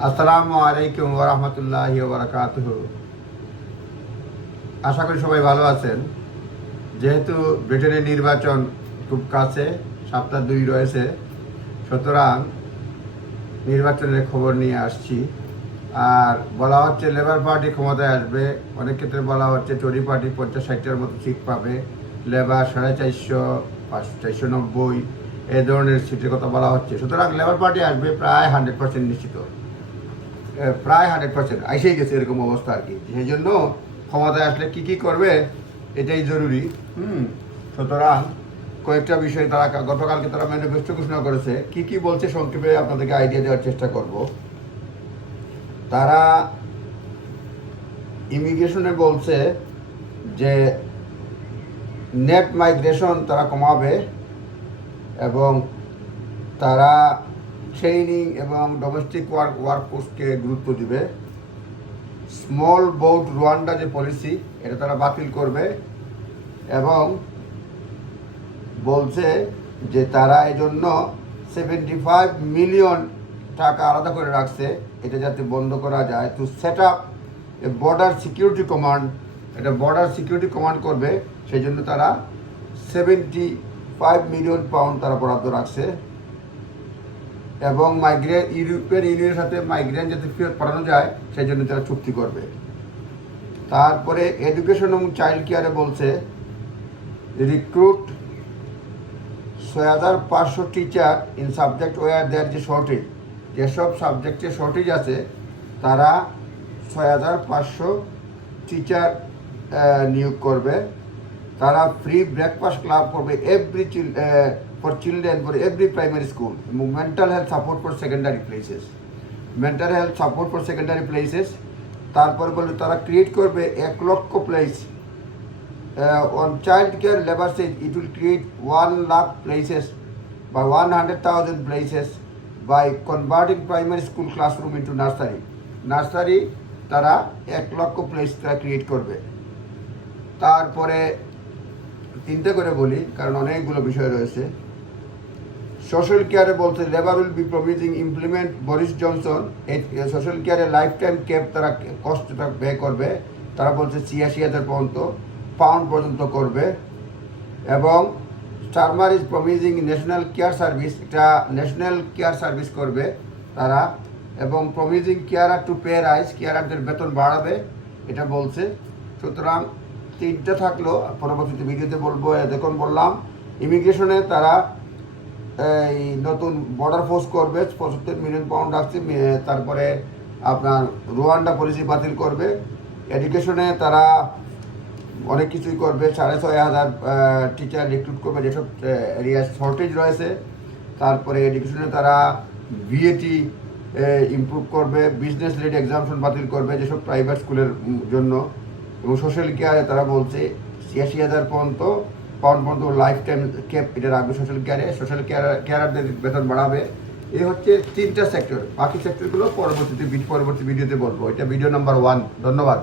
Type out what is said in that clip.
আসসালামু আলাইকুম ওরহমতুল্লাহি ওবরাকাতুহ আশা করি সবাই ভালো আছেন। যেহেতু ব্রিটেনের নির্বাচন খুব কাছে, সপ্তাহ দুই রয়েছে, সুতরাং নির্বাচনের খবর নিয়ে আসছি। আর বলা হচ্ছে লেবার পার্টি ক্ষমতায় আসবে, অনেক ক্ষেত্রে বলা হচ্ছে টরি পার্টি পঞ্চাশ ষাটটার মতো সিট পাবে। লেবার সাড়ে চারশো পাঁচশো চারশো নব্বই, এ ধরনের সিটের কথা বলা হচ্ছে। সুতরাং লেবার পার্টি আসবে প্রায় হান্ড্রেড পার্সেন্ট নিশ্চিত। প্রায় হান্ড্রেড পার্সেন্ট। এসেই গেছে এরকম অবস্থা আর কি। সেই জন্য ক্ষমতায় আসলে কি কি করবে, এটাই জরুরি। হুম, সুতরাং কয়েকটা বিষয় তারা গতকালকে তারা ম্যানিফেস্টো ঘোষণা করেছে। কি কি বলছে সংক্ষেপে আপনাদেরকে আইডিয়া দেওয়ার চেষ্টা করব। তারা ইমিগ্রেশনে বলছে যে নেট মাইগ্রেশন তারা কমাবে এবং তারা ট্রেনিং এবং ডোমেস্টিক ওয়ার্ক ওয়ার্কফোর্সকে গুরুত্ব দিবে। স্মল বোট রুয়ান্ডা যে পলিসি এটা তারা বাতিল করবে এবং বলছে যে তারা এই জন্য সেভেন্টি ফাইভ মিলিয়ন টাকা আলাদা করে রাখছে, এটা যাতে বন্ধ করা যায়। To set up a border security command এটা বর্ডার সিকিউরিটি কমান্ড করবে সেই জন্য তারা সেভেন্টি ফাইভ মিলিয়ন পাউন্ড তারা বরাদ্দ রাখছে। এবং মাইগ্রেন ইউরোপিয়ান ইউনিয়নের সাথে মাইগ্রেন যাতে ফেরত পাঠানো যায়, সেই জন্য তারা চুক্তি করবে। তারপরে এডুকেশন এবং চাইল্ড কেয়ারে বলছে রিক্রুট ছয় হাজার পাঁচশো teacher in subject where there যে শর্টেজ যেসব সাবজেক্টে শর্টেজ আছে, তারা ছয় হাজার পাঁচশো টিচার নিয়োগ করবে। তারা ফ্রি ব্রেকফাস্ট ক্লাব করবে every for children for every primary school এবং mental health support for secondary places mental health support for secondary places তারপর বলে তারা ক্রিয়েট করবে এক লক্ষ place uh, on child care it says create one create places lakh places by 100,000 places by converting primary school classroom into nursery. Nursery তারা এক লক্ষ place তারা ক্রিয়েট করবে। তারপরে তিনটে করে বলি, কারণ অনেকগুলো বিষয় রয়েছে। সোশ্যাল কেয়ারে বলছে labour will be promising implement Boris Johnson এই সোশ্যাল কেয়ারে লাইফ টাইম ক্যাপ তারা কষ্টটা ব্যয় করবে, তারা বলছে ছিয়াশি হাজার পর্যন্ত পাউন্ড পর্যন্ত করবে। এবং Starmer is promising national care service এটা ন্যাশনাল কেয়ার সার্ভিস করবে তারা। এবং promising carer to pay rise কেয়ারারদের বেতন বাড়াবে, এটা বলছে। সুতরাং তিনটে থাকল, পরবর্তীতে ভিডিওতে বলব দেখুন বললাম, ইমিগ্রেশনে তারা এই নতুন বর্ডার ফোর্স করবে, পঁচাত্তর মিলিয়ন পাউন্ড আসছে তারপরে আপনার রুয়ান্ডা পলিসি বাতিল করবে। এডুকেশনে তারা অনেক কিছুই করবে, সাড়ে ছয় হাজার টিচার রিক্রুট করবে, যেসব এরিয়া শর্টেজ রয়েছে। তারপরে এডুকেশনে তারা বিএটি ইমপ্রুভ করবে বিজনেস রিলেটেড এক্সামশন বাতিল করবে, যেসব প্রাইভেট স্কুলের জন্য। এবং সোশ্যাল কেয়ারে তারা বলছে, ছিয়াশি হাজার পর্যন্ত পাউন্ড পর্যন্ত লাইফ টাইম ক্যাপ এটা রাখবে সোশ্যাল কেয়ারে সোশ্যাল কেয়ার কেয়ারারদের বেতন বাড়াবে। এই হচ্ছে তিনটা সেক্টর বাকি সেক্টরগুলো পরবর্তীতে, পরবর্তী ভিডিওতে বলব। এটা ভিডিও নাম্বার ওয়ান ধন্যবাদ।